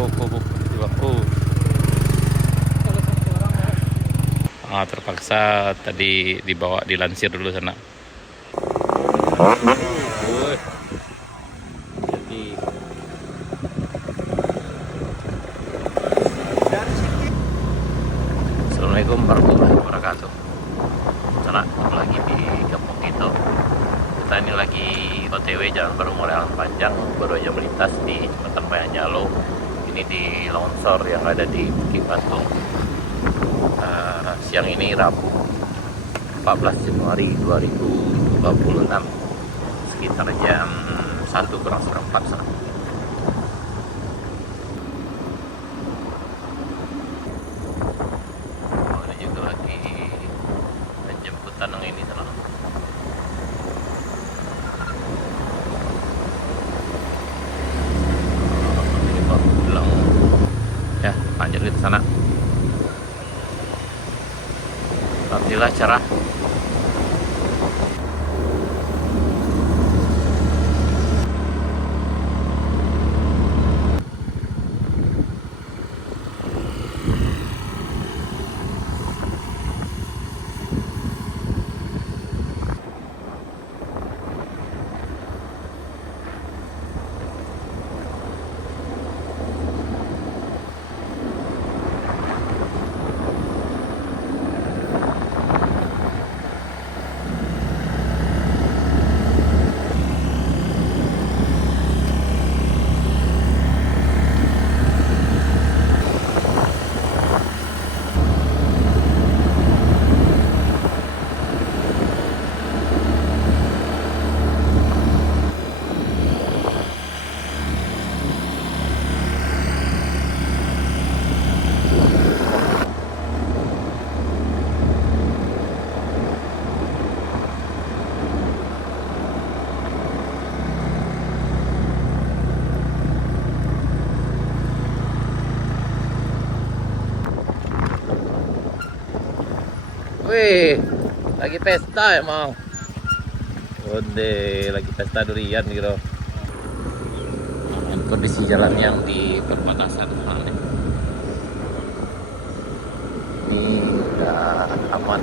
Oh. Terpaksa tadi dibawa dilansir dulu sana. Jadi Assalamualaikum warahmatullahi wabarakatuh. Sana lagi di Kampung Kito. Kita ini lagi OTW jalan baru mulai panjang, baru aja melintas di Jembatan Mayang-Nyalo. Ini di longsor yang ada di Bukit Batu. Siang ini Rabu 14 Januari 2026 sekitar jam 1 kurang seperempat sana. Ini juga lagi penjemputan yang ini sana. Ini baru pulang ya, lanjut ke sana. Alhamdulillah cerah. Wih, lagi pesta emang. Ode, lagi pesta durian gitu. Kondisi jalan yang di perbatasan ini udah aman.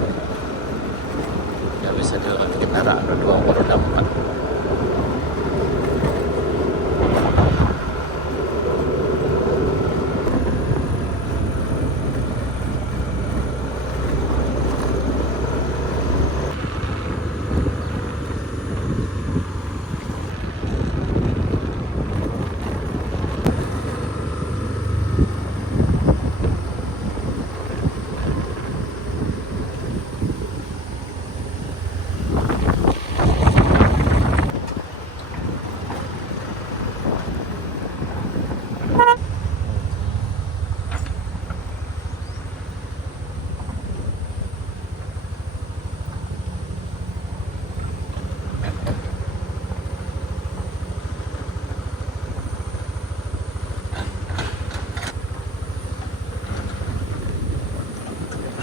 Nggak bisa dilewati kendaraan, ada 2 roda 4.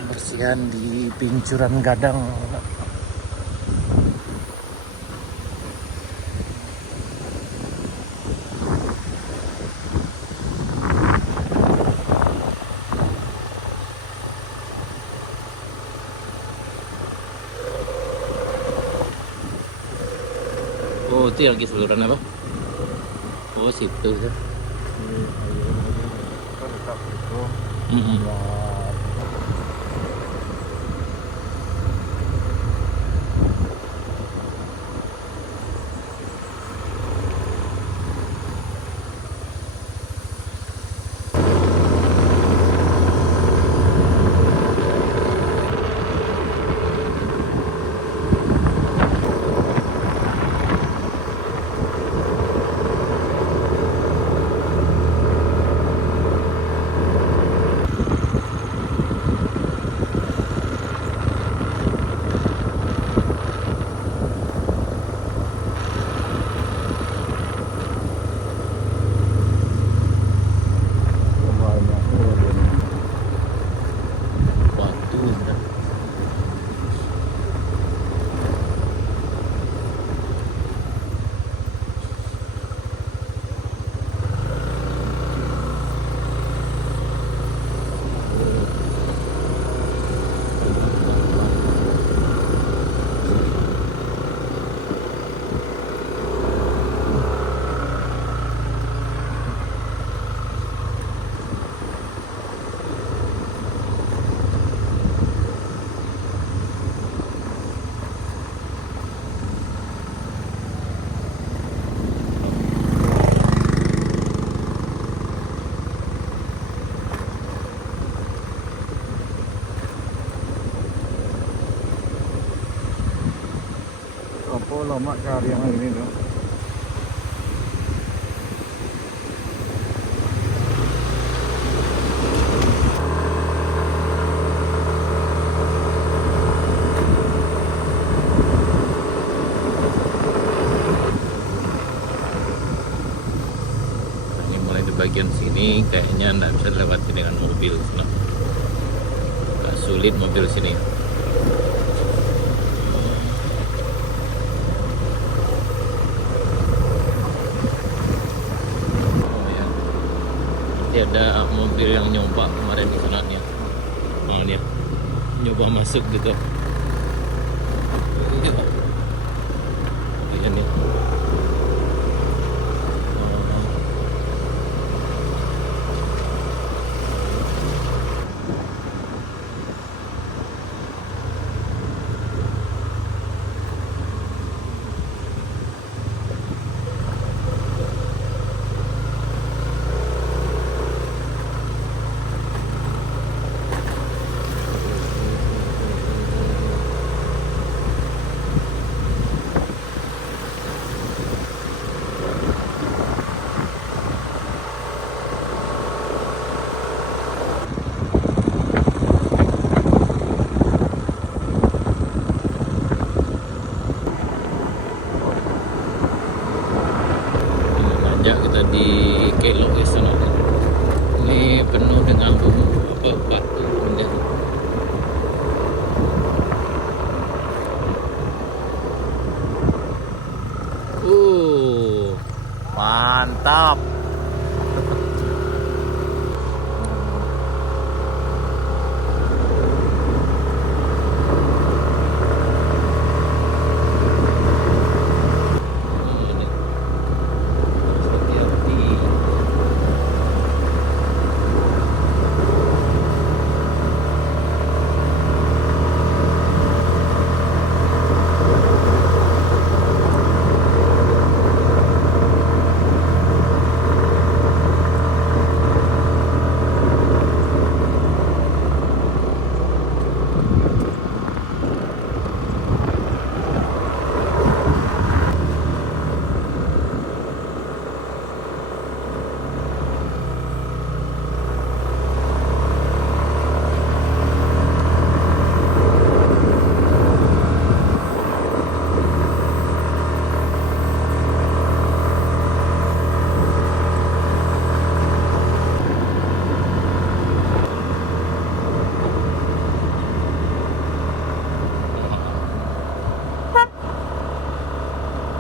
Bersihan di Pincuran Gadang. Oh, itu lagi saluran apa? Oh, situ ya. Selamat ke hari yang ini tuh. Ini mulai di bagian sini kayaknya nggak bisa dilewati dengan mobil, nah, agak sulit mobil sini. Oh ya, nanti ada mobil yang nyoba kemarin di sana nih. Oh dia nyoba masuk gitu. Iya nih. Nanjak kita di Kelok ya sana. Ini penuh dengan apa batu kemudian. Mantap.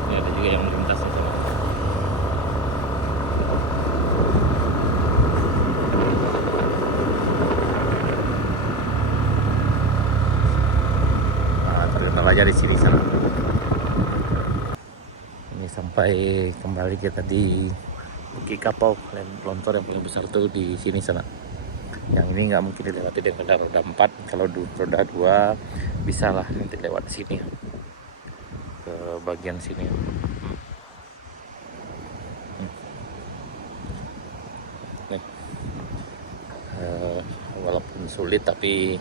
Ini ada juga yang melintas di sana. Nah, terkenal aja di sini sana. Ini sampai kembali kita di Bukit Kapau, longsor yang paling besar tuh di sini sana. Yang ini nggak mungkin dilewati dengan roda 4, kalau roda 2 bisa lah nanti lewat sini ke bagian sini. Nih, walaupun sulit tapi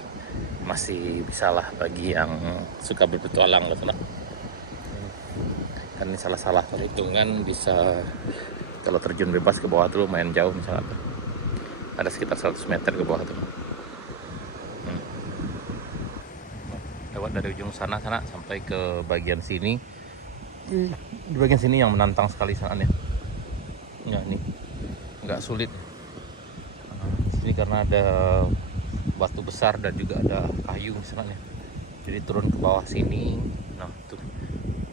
masih bisa lah bagi yang suka berpetualang ke sana. Kan ini salah-salah perhitungan bisa, kalau terjun bebas ke bawah tuh lumayan jauh, misalnya ada sekitar 100 meter ke bawah tuh. Lewat dari ujung sana sampai ke bagian sini. Di bagian sini yang menantang sekali sananya. Ya ini nggak sulit. Sini karena ada batu besar dan juga ada kayu misalnya. Jadi turun ke bawah sini. Nah tuh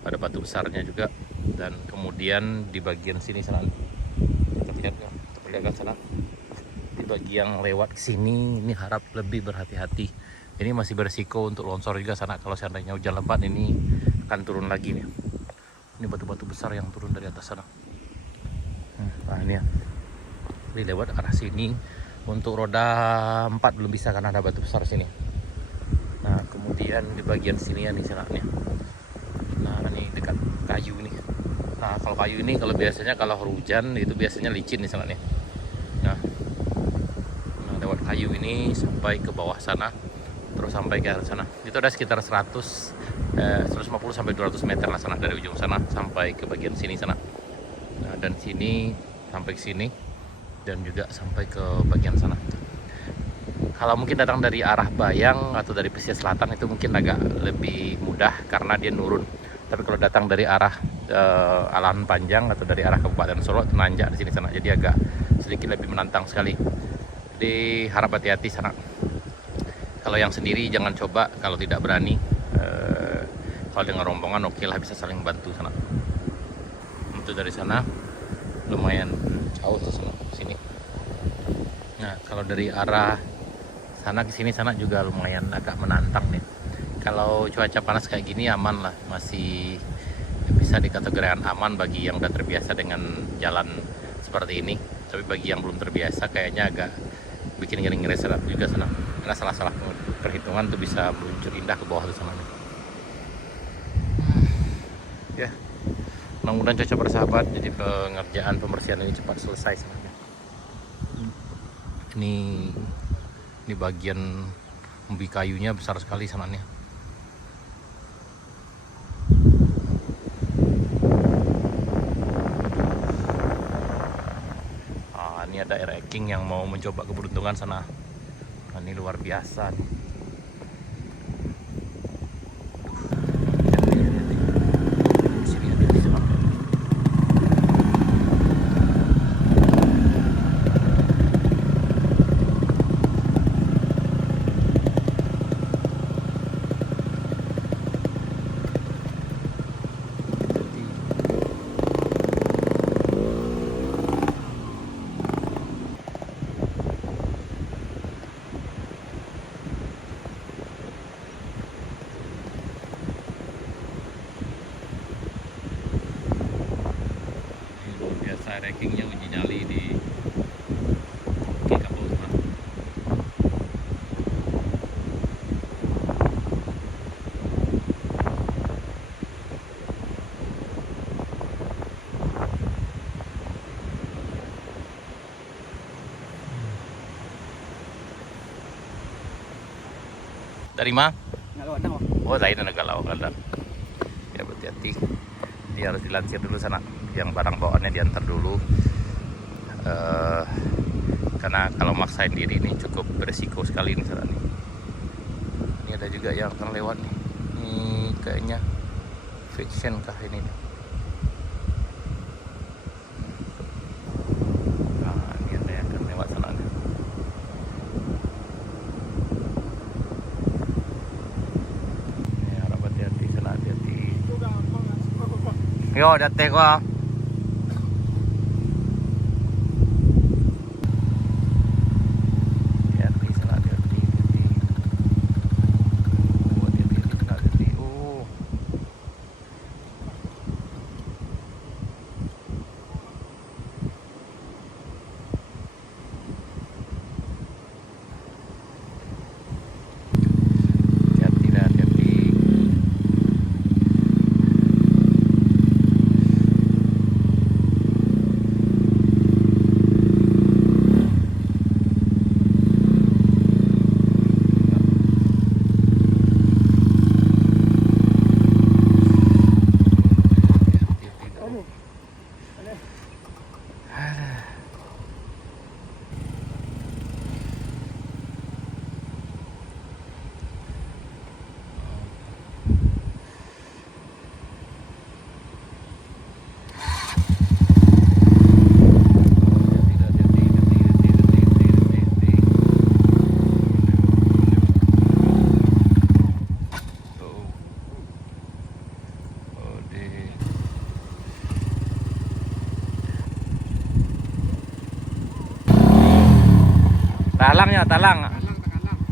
ada batu besarnya juga, dan kemudian di bagian sini sana kita lihat kan sana. Di bagian lewat ke sini ini harap lebih berhati-hati. Ini masih berisiko untuk longsor juga sana, kalau seandainya hujan lebat ini akan turun lagi nih. Ini batu-batu besar yang turun dari atas sana. Nah ini ya. Ini lewat arah sini. Untuk roda 4 belum bisa karena ada batu besar sini. Nah kemudian di bagian sini ya nih sana nih. Nah ini dekat kayu ini. Nah kalau kayu ini kalau biasanya kalau hujan itu biasanya licin nih sana nih. Nah lewat kayu ini sampai ke bawah sana terus sampai ke arah sana. Itu ada sekitar 150 sampai 200 meter lah sana, dari ujung sana sampai ke bagian sini sana. Nah, dan sini sampai ke sini dan juga sampai ke bagian sana. Kalau mungkin datang dari arah Bayang atau dari pesisir selatan itu mungkin agak lebih mudah karena dia nurun. Tapi kalau datang dari arah Alan Panjang atau dari arah Kabupaten Solo itu nanjak di sini sana, jadi agak sedikit lebih menantang sekali. Jadi harap hati-hati sana. Kalau yang sendiri jangan coba, kalau tidak berani. Kalau dengan rombongan oke lah, bisa saling bantu sana. Itu dari sana lumayan jauh tuh sana, sini. Nah kalau dari arah sana ke sini sana juga lumayan agak menantang nih. Kalau cuaca panas kayak gini aman lah, masih bisa dikategorikan aman bagi yang udah terbiasa dengan jalan seperti ini. Tapi bagi yang belum terbiasa kayaknya agak bikin ngeri-ngeri sedap juga sana. Karena salah-salah perhitungan tuh bisa meluncur indah ke bawah tuh sana nih. Ya, mudah-mudahan cuaca bersahabat, jadi pengerjaan pembersihan ini cepat selesai sebenarnya. Ini bagian umbi kayunya besar sekali sananya. Ini ada ereking yang mau mencoba keberuntungan sana. Ini luar biasa nih. Rankingnya uji nyali di Kapal Semarang. Dari mana? Oh, lain Nagalau Kandang. Ya berhati-hati. Dia harus dilansir dulu sana. Yang barang bawaannya diantar dulu. Karena kalau maksain diri ini cukup beresiko sekali nih sana nih. Ini ada juga yang akan lewat nih. Ini kayaknya fiction kah ini nih. Nah, ini ada yang akan lewat sana nih. Ini harap hati-hati sana, hati-hati. Yo, date ko. Talangnya, talang.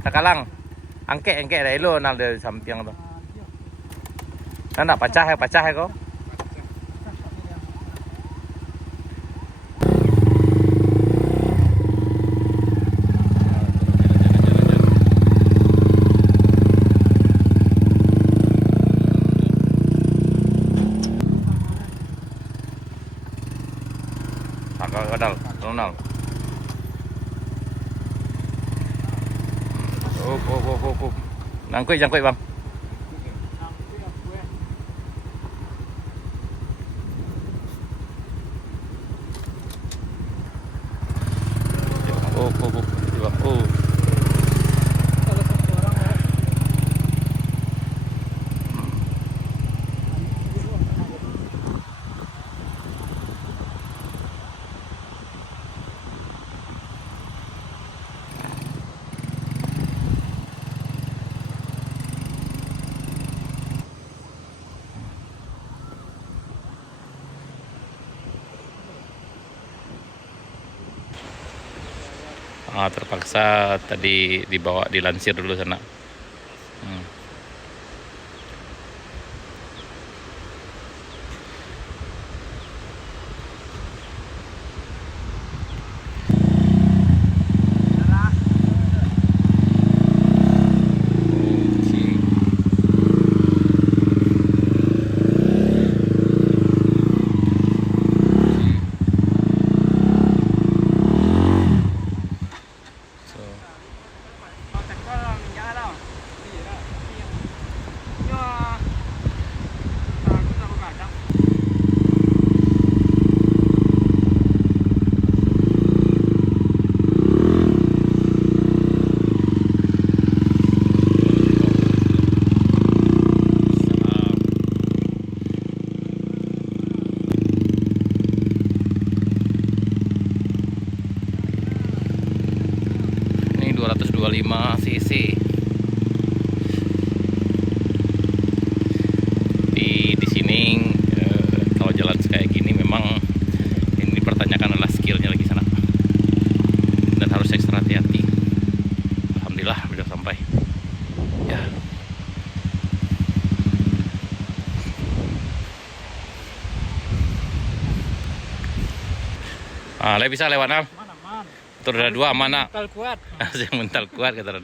Takalang. Angke dari lo nal dari samping tu. Kan nak pecah ya kau. Agak kadal, Ronald. Up. Jangkui bang. Oh, bang. Oh. Terpaksa tadi dilansir dulu sana. Ini 225 cc. Di sini kalau jalan kayak gini memang ini dipertanyakan adalah skillnya lagi sana, dan harus ekstra hati-hati. Alhamdulillah udah sampai ya. Bisa lewat Mana? tur ada dua mana Mental kuat. yang mental kuat kata